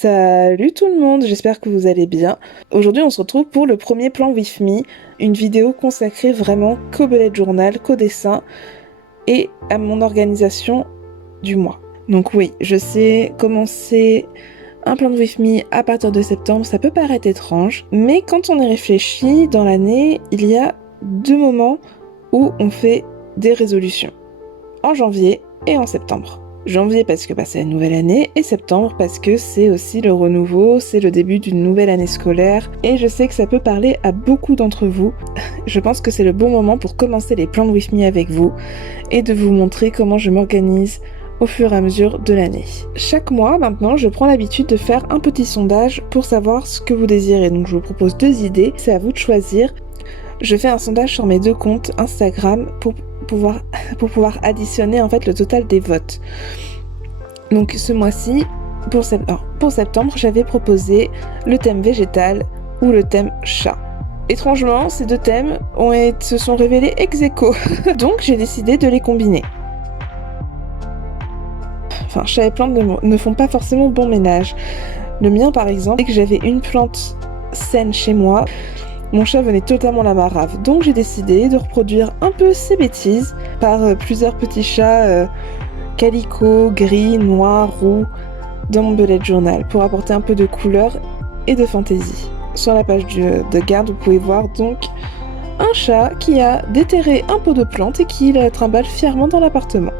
Salut tout le monde, j'espère que vous allez bien. Aujourd'hui on se retrouve pour le premier plan with me, une vidéo consacrée vraiment qu'au bullet journal, qu'au dessin et à mon organisation du mois. Donc oui, je sais, commencer un plan with me à partir de septembre, ça peut paraître étrange, mais quand on y réfléchit, dans l'année, il y a 2 moments où on fait des résolutions. En janvier et en septembre. Janvier parce que c'est la nouvelle année et septembre parce que c'est aussi le renouveau, c'est le début d'une nouvelle année scolaire et je sais que ça peut parler à beaucoup d'entre vous. Je pense que c'est le bon moment pour commencer les plans with me avec vous et de vous montrer comment je m'organise au fur et à mesure de l'année. Chaque mois maintenant, je prends l'habitude de faire un petit sondage pour savoir ce que vous désirez. Donc je vous propose 2 idées, c'est à vous de choisir. Je fais un sondage sur mes 2 comptes Instagram pour pouvoir additionner en fait le total des votes. Donc ce mois-ci, pour septembre, j'avais proposé le thème végétal ou le thème chat. Étrangement, ces 2 thèmes se sont révélés ex aequo, donc j'ai décidé de les combiner. Enfin, chat et plantes ne font pas forcément bon ménage. Le mien par exemple, dès que j'avais une plante saine chez moi, mon chat venait totalement la marave, donc j'ai décidé de reproduire un peu ces bêtises par plusieurs petits chats calico, gris, noir, roux dans mon bullet journal pour apporter un peu de couleur et de fantaisie. Sur la page de garde, vous pouvez voir donc un chat qui a déterré un pot de plantes et qui la trimballe fièrement dans l'appartement.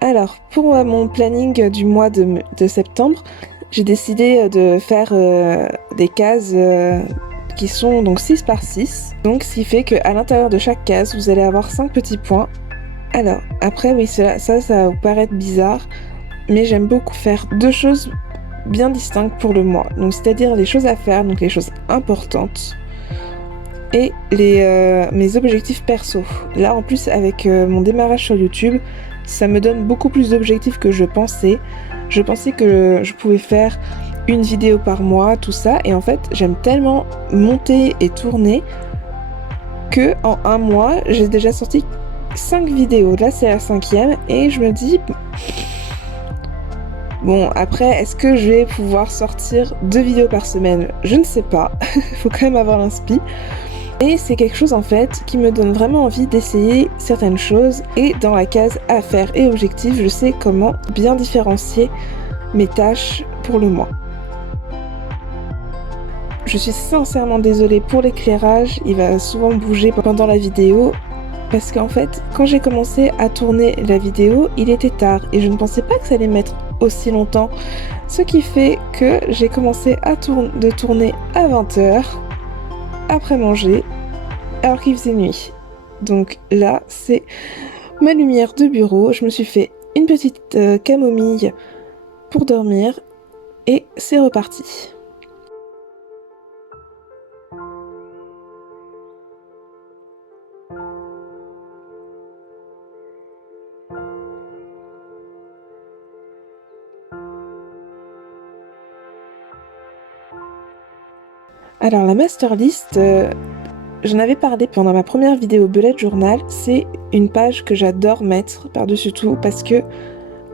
Alors, pour mon planning du mois de septembre, j'ai décidé de faire des cases qui sont donc 6 par 6. Donc, ce qui fait qu'à l'intérieur de chaque case, vous allez avoir 5 petits points. Alors, après, oui, ça va vous paraître bizarre, mais j'aime beaucoup faire 2 choses bien distinctes pour le mois. Donc, c'est-à-dire les choses à faire, donc les choses importantes, et mes objectifs perso. Là, en plus, avec mon démarrage sur YouTube, ça me donne beaucoup plus d'objectifs que je pensais. Je pensais que je pouvais faire une vidéo par mois, tout ça, et en fait, j'aime tellement monter et tourner que en un mois, j'ai déjà sorti 5 vidéos. Là, c'est la 5e, et je me dis... Bon, après, est-ce que je vais pouvoir sortir 2 vidéos par semaine? Je ne sais pas, il faut quand même avoir l'inspi. Et c'est quelque chose en fait qui me donne vraiment envie d'essayer certaines choses, et dans la case à faire et objectifs, je sais comment bien différencier mes tâches pour le mois. Je suis sincèrement désolée pour l'éclairage, il va souvent bouger pendant la vidéo, parce qu'en fait, quand j'ai commencé à tourner la vidéo, il était tard et je ne pensais pas que ça allait mettre aussi longtemps, ce qui fait que j'ai commencé à tourner à 20h. après manger, alors qu'il faisait nuit. Donc là, c'est ma lumière de bureau. Je me suis fait une petite camomille pour dormir et c'est reparti. Alors la master list, j'en avais parlé pendant ma première vidéo bullet journal, c'est une page que j'adore mettre par-dessus tout parce que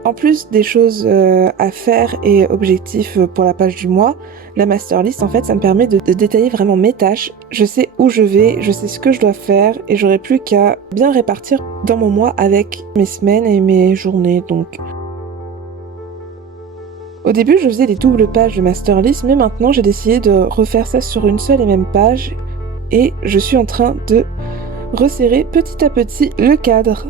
en plus des choses à faire et objectifs pour la page du mois, la master list en fait ça me permet de détailler vraiment mes tâches. Je sais où je vais, je sais ce que je dois faire et j'aurai plus qu'à bien répartir dans mon mois avec mes semaines et mes journées donc. Au début, je faisais des doubles pages de master list, mais maintenant j'ai décidé de refaire ça sur une seule et même page et je suis en train de resserrer petit à petit le cadre.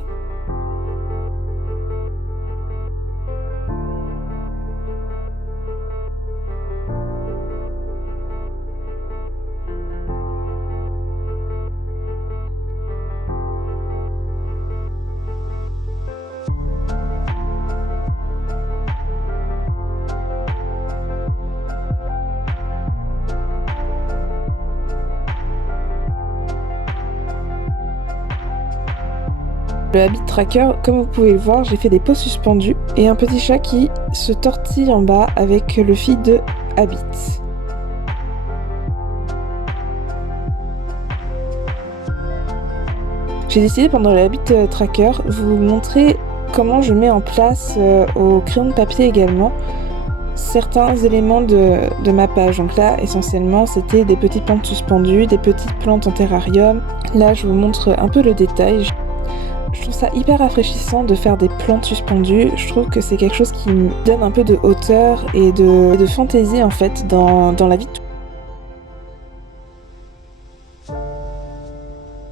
Le habit tracker, comme vous pouvez le voir, j'ai fait des peaux suspendues et un petit chat qui se tortille en bas avec le fil de Habit. J'ai décidé pendant le habit tracker vous montrer comment je mets en place au crayon de papier également certains éléments de ma page. Donc là, essentiellement, c'était des petites plantes suspendues, des petites plantes en terrarium. Là, je vous montre un peu le détail. Je trouve ça hyper rafraîchissant de faire des plantes suspendues. Je trouve que c'est quelque chose qui me donne un peu de hauteur et de fantaisie en fait dans la vie.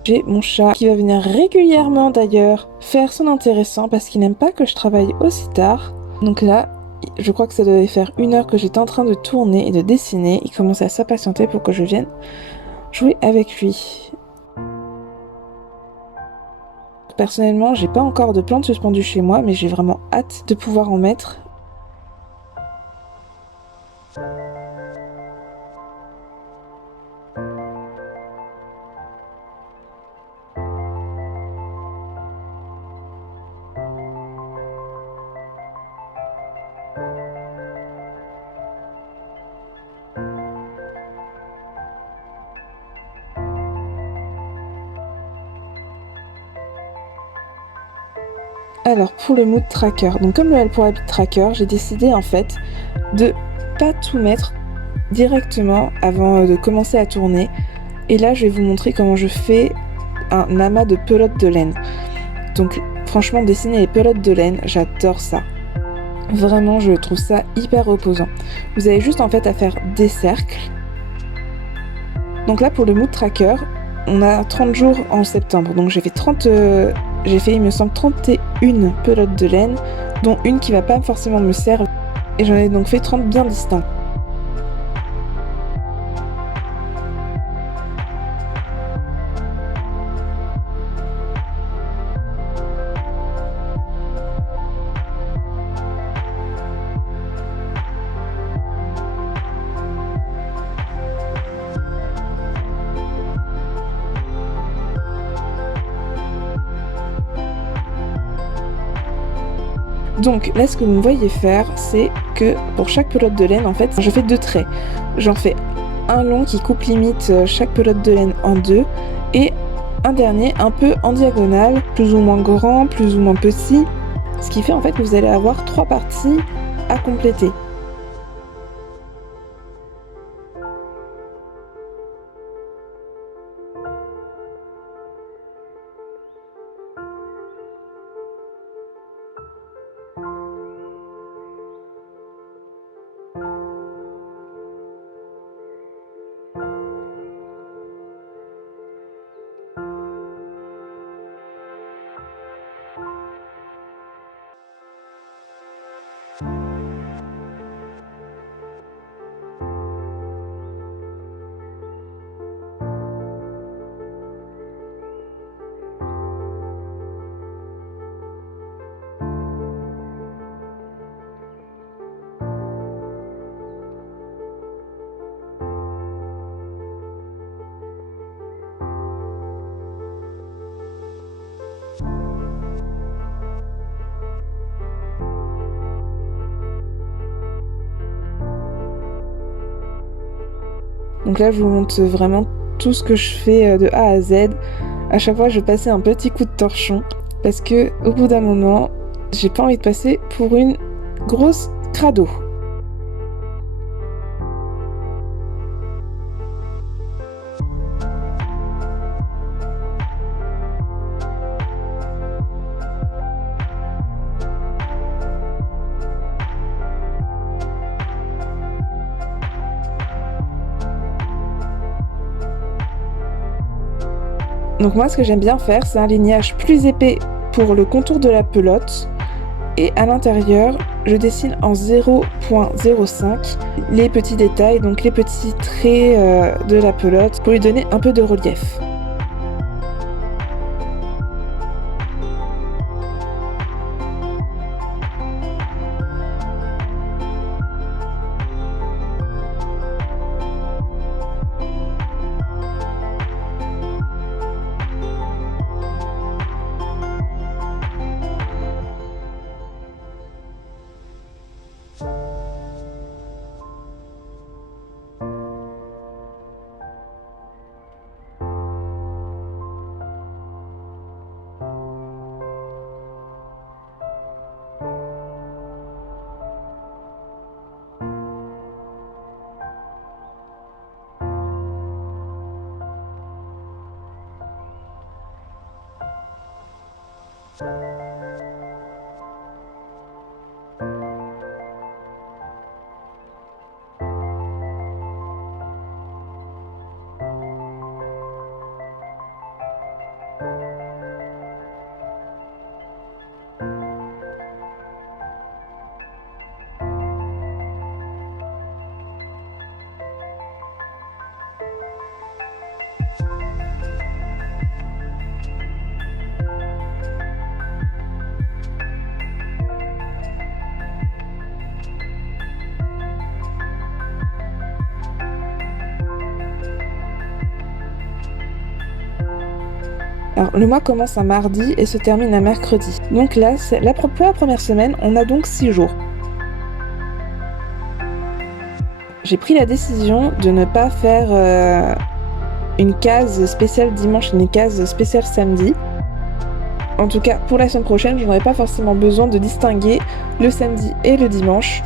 J'ai mon chat qui va venir régulièrement d'ailleurs faire son intéressant parce qu'il n'aime pas que je travaille aussi tard. Donc là, je crois que ça devait faire 1 heure que j'étais en train de tourner et de dessiner. Il commençait à s'impatienter pour que je vienne jouer avec lui. Personnellement, j'ai pas encore de plantes suspendues chez moi, mais j'ai vraiment hâte de pouvoir en mettre. Alors pour le mood tracker, donc comme le L pour Habit tracker, j'ai décidé en fait de pas tout mettre directement avant de commencer à tourner. Et là je vais vous montrer comment je fais un amas de pelotes de laine. Donc franchement dessiner les pelotes de laine, j'adore ça. Vraiment je trouve ça hyper reposant. Vous avez juste en fait à faire des cercles. Donc là pour le mood tracker, on a 30 jours en septembre, donc j'ai fait il me semble 31 pelotes de laine, dont une qui va pas forcément me servir, et j'en ai donc fait 30 bien distincts. Donc là ce que vous me voyez faire, c'est que pour chaque pelote de laine en fait je fais 2 traits. J'en fais un long qui coupe limite chaque pelote de laine en 2 et un dernier un peu en diagonale, plus ou moins grand, plus ou moins petit, ce qui fait en fait que vous allez avoir 3 parties à compléter. Donc là, je vous montre vraiment tout ce que je fais de A à Z. À chaque fois, je passais un petit coup de torchon parce que au bout d'un moment, j'ai pas envie de passer pour une grosse crado. Donc moi ce que j'aime bien faire, c'est un lignage plus épais pour le contour de la pelote, et à l'intérieur je dessine en 0.05 les petits détails, donc les petits traits de la pelote pour lui donner un peu de relief. Alors le mois commence un mardi et se termine un mercredi. Donc là, c'est pour la première semaine, on a donc 6 jours. J'ai pris la décision de ne pas faire une case spéciale dimanche et une case spéciale samedi. En tout cas, pour la semaine prochaine, je n'aurai pas forcément besoin de distinguer le samedi et le dimanche.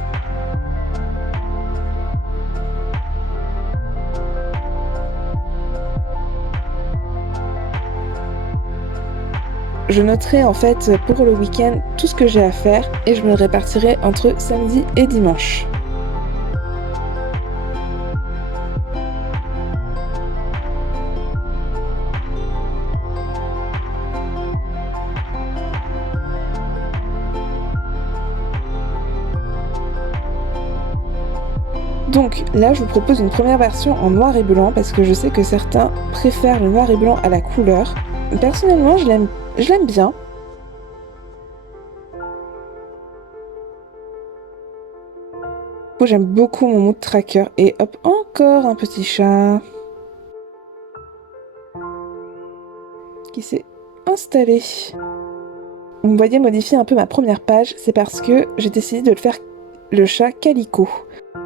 Je noterai en fait pour le week-end tout ce que j'ai à faire et je me le répartirai entre samedi et dimanche. Donc là, je vous propose une première version en noir et blanc parce que je sais que certains préfèrent le noir et blanc à la couleur. Personnellement, je l'aime bien. J'aime beaucoup mon mood tracker et hop, encore un petit chat qui s'est installé. Vous me voyez modifier un peu ma première page, c'est parce que j'ai décidé de le faire le chat calico.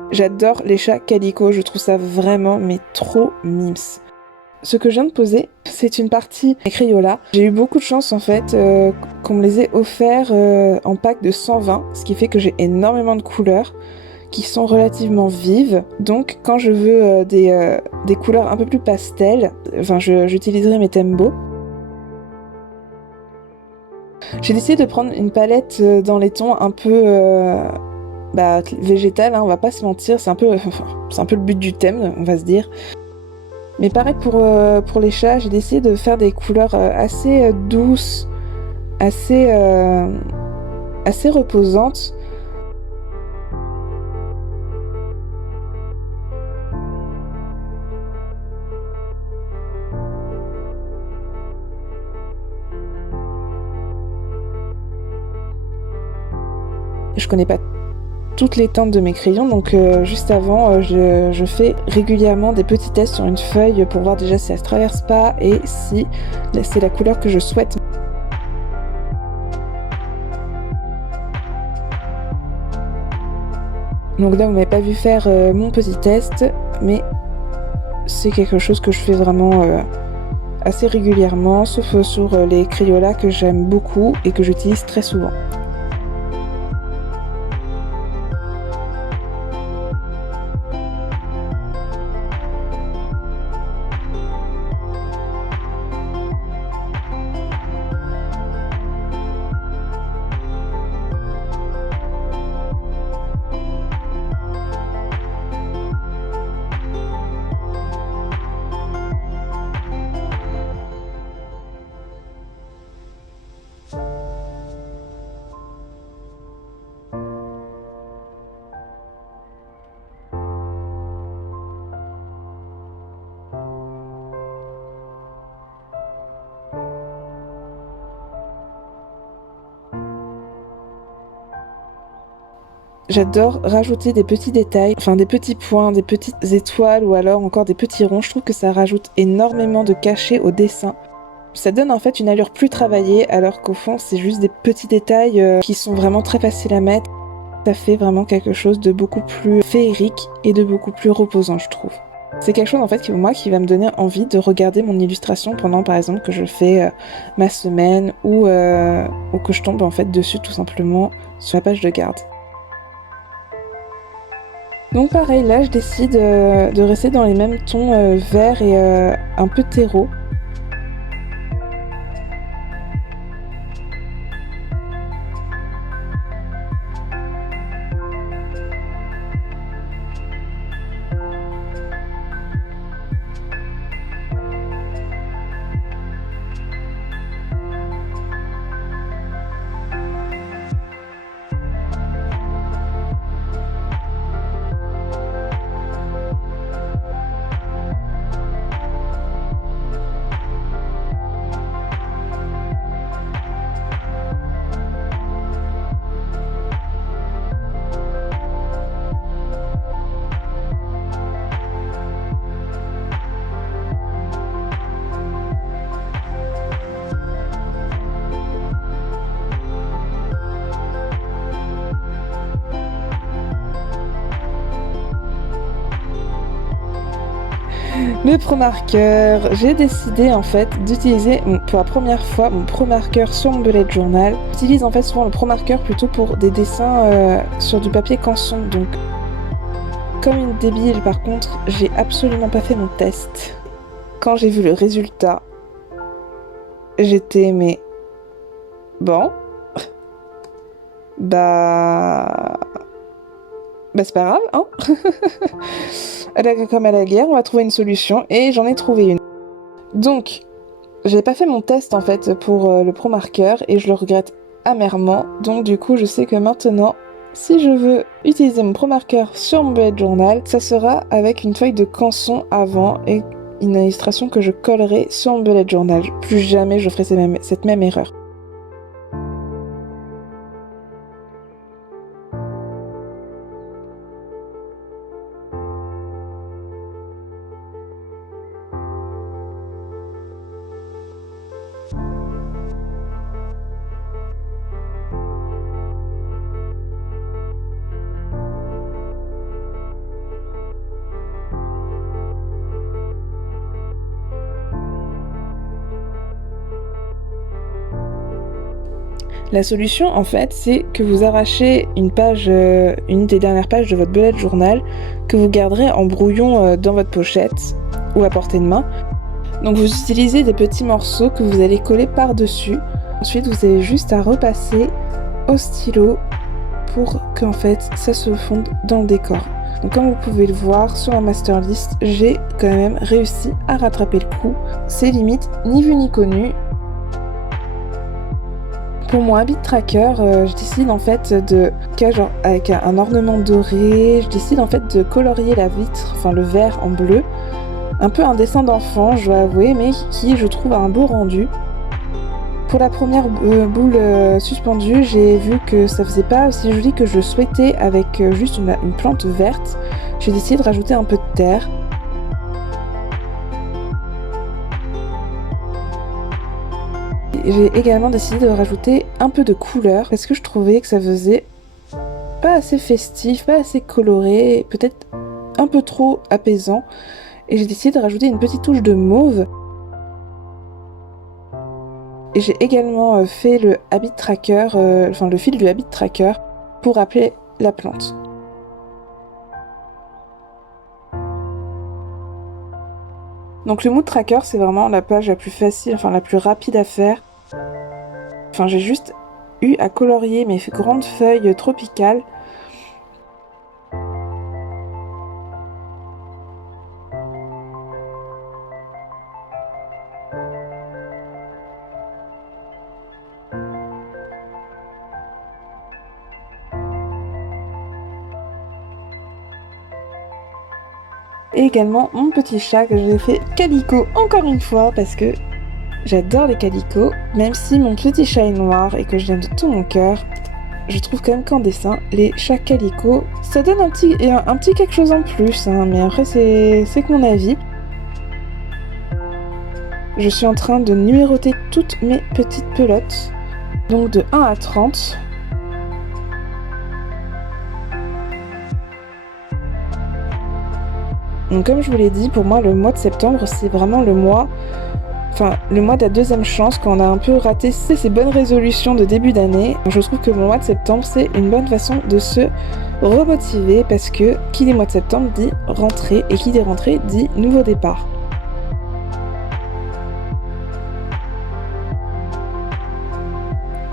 J'adore les chats calico, je trouve ça vraiment mais trop mimes. Ce que je viens de poser, c'est une partie Crayola. J'ai eu beaucoup de chance en fait qu'on me les ait offerts en pack de 120, ce qui fait que j'ai énormément de couleurs qui sont relativement vives. Donc quand je veux des couleurs un peu plus pastel, j'utiliserai mes Tembo. J'ai décidé de prendre une palette dans les tons un peu végétal, hein, on va pas se mentir, c'est un peu le but du thème, on va se dire. Mais pareil pour les chats, j'ai décidé de faire des couleurs assez douces, assez reposantes. Je connais pas toutes les teintes de mes crayons, donc juste avant je fais régulièrement des petits tests sur une feuille pour voir déjà si elle se traverse pas et si c'est la couleur que je souhaite. Donc là vous m'avez pas vu faire mon petit test, mais c'est quelque chose que je fais vraiment assez régulièrement, sauf sur les Crayola que j'aime beaucoup et que j'utilise très souvent. J'adore rajouter des petits détails, enfin des petits points, des petites étoiles ou alors encore des petits ronds. Je trouve que ça rajoute énormément de cachet au dessin. Ça donne en fait une allure plus travaillée alors qu'au fond c'est juste des petits détails qui sont vraiment très faciles à mettre. Ça fait vraiment quelque chose de beaucoup plus féerique et de beaucoup plus reposant, je trouve. C'est quelque chose en fait qui va me donner envie de regarder mon illustration pendant par exemple que je fais ma semaine ou que je tombe en fait dessus tout simplement sur la page de garde. Donc pareil, là je décide de rester dans les mêmes tons vert et un peu terreau. Le pro-marqueur, j'ai décidé en fait d'utiliser pour la première fois mon pro-marqueur sur mon bullet journal. J'utilise en fait souvent le pro-marqueur plutôt pour des dessins sur du papier canson. Donc comme une débile par contre, j'ai absolument pas fait mon test. Quand j'ai vu le résultat, j'étais mais bon, bah c'est pas grave, hein. Comme à la guerre, on va trouver une solution et j'en ai trouvé une. Donc, j'ai pas fait mon test en fait pour le pro marqueur et je le regrette amèrement. Donc du coup, je sais que maintenant, si je veux utiliser mon pro marqueur sur mon bullet journal, ça sera avec une feuille de canson avant et une illustration que je collerai sur mon bullet journal. Plus jamais je ferai cette même erreur. La solution, en fait, c'est que vous arrachez une des dernières pages de votre bullet journal que vous garderez en brouillon dans votre pochette ou à portée de main. Donc vous utilisez des petits morceaux que vous allez coller par-dessus. Ensuite, vous avez juste à repasser au stylo pour qu'en fait, ça se fonde dans le décor. Donc comme vous pouvez le voir sur la master list, j'ai quand même réussi à rattraper le coup. C'est limite ni vu ni connu. Pour mon habit tracker, je décide en fait avec un ornement doré, je décide en fait de colorier la vitre, enfin le verre en bleu. Un peu un dessin d'enfant, je dois avouer, mais qui je trouve a un beau rendu. Pour la première boule suspendue, j'ai vu que ça faisait pas aussi joli que je le souhaitais avec juste une plante verte. J'ai décidé de rajouter un peu de terre. J'ai également décidé de rajouter un peu de couleur parce que je trouvais que ça faisait pas assez festif, pas assez coloré, peut-être un peu trop apaisant. Et j'ai décidé de rajouter une petite touche de mauve. Et j'ai également fait le habit tracker, le fil du habit tracker pour rappeler la plante. Donc le mood tracker, c'est vraiment la page la plus facile, la plus rapide à faire. J'ai juste eu à colorier mes grandes feuilles tropicales. Et également mon petit chat que j'ai fait calico encore une fois parce que j'adore les calicots. Même si mon petit chat est noir et que je l'aime de tout mon cœur, je trouve quand même qu'en dessin, les chats calico, ça donne un petit quelque chose en plus, hein, mais après c'est que mon avis. Je suis en train de numéroter toutes mes petites pelotes, donc de 1 à 30. Donc comme je vous l'ai dit, pour moi le mois de septembre c'est vraiment le mois de la deuxième chance, quand on a un peu raté ces bonnes résolutions de début d'année. Je trouve que mon mois de septembre c'est une bonne façon de se remotiver, parce que qui dit mois de septembre dit rentrée, et qui dit rentrée dit nouveau départ.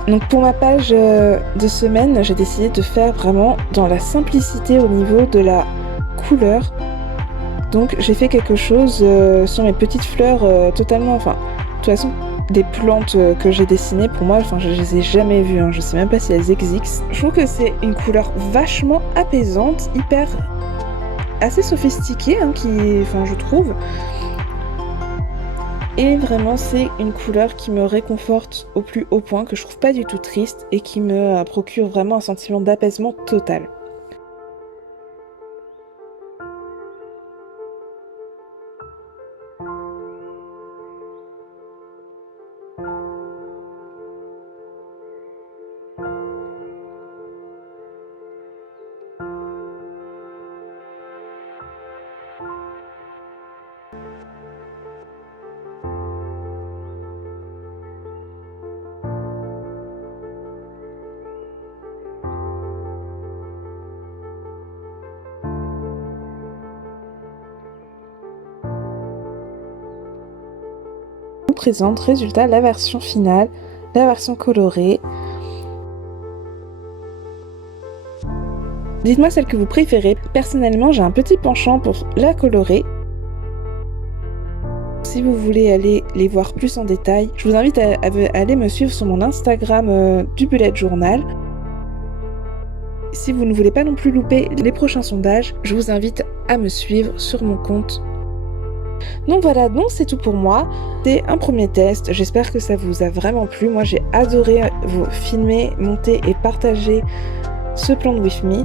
Donc pour ma page de semaine, j'ai décidé de faire vraiment dans la simplicité au niveau de la couleur. Donc j'ai fait quelque chose sur mes petites fleurs totalement, de toute façon des plantes que j'ai dessinées, pour moi, je les ai jamais vues, hein, je sais même pas si elles existent. Je trouve que c'est une couleur vachement apaisante, assez sophistiquée, hein, je trouve. Et vraiment c'est une couleur qui me réconforte au plus haut point, que je trouve pas du tout triste et qui me procure vraiment un sentiment d'apaisement total. Je vous présente résultat, la version finale, la version colorée. Dites-moi celle que vous préférez. Personnellement, j'ai un petit penchant pour la colorée. Si vous voulez aller les voir plus en détail, je vous invite à aller me suivre sur mon Instagram du Bullet Journal. Si vous ne voulez pas non plus louper les prochains sondages, je vous invite à me suivre sur mon compte. Donc voilà, donc c'est tout pour moi. C'est un premier test, j'espère que ça vous a vraiment plu. Moi j'ai adoré vous filmer, monter et partager ce plan de With Me.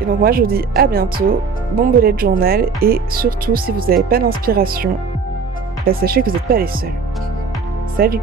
Et donc moi je vous dis à bientôt, bon bullet journal, et surtout si vous n'avez pas d'inspiration, sachez que vous n'êtes pas les seuls. Salut!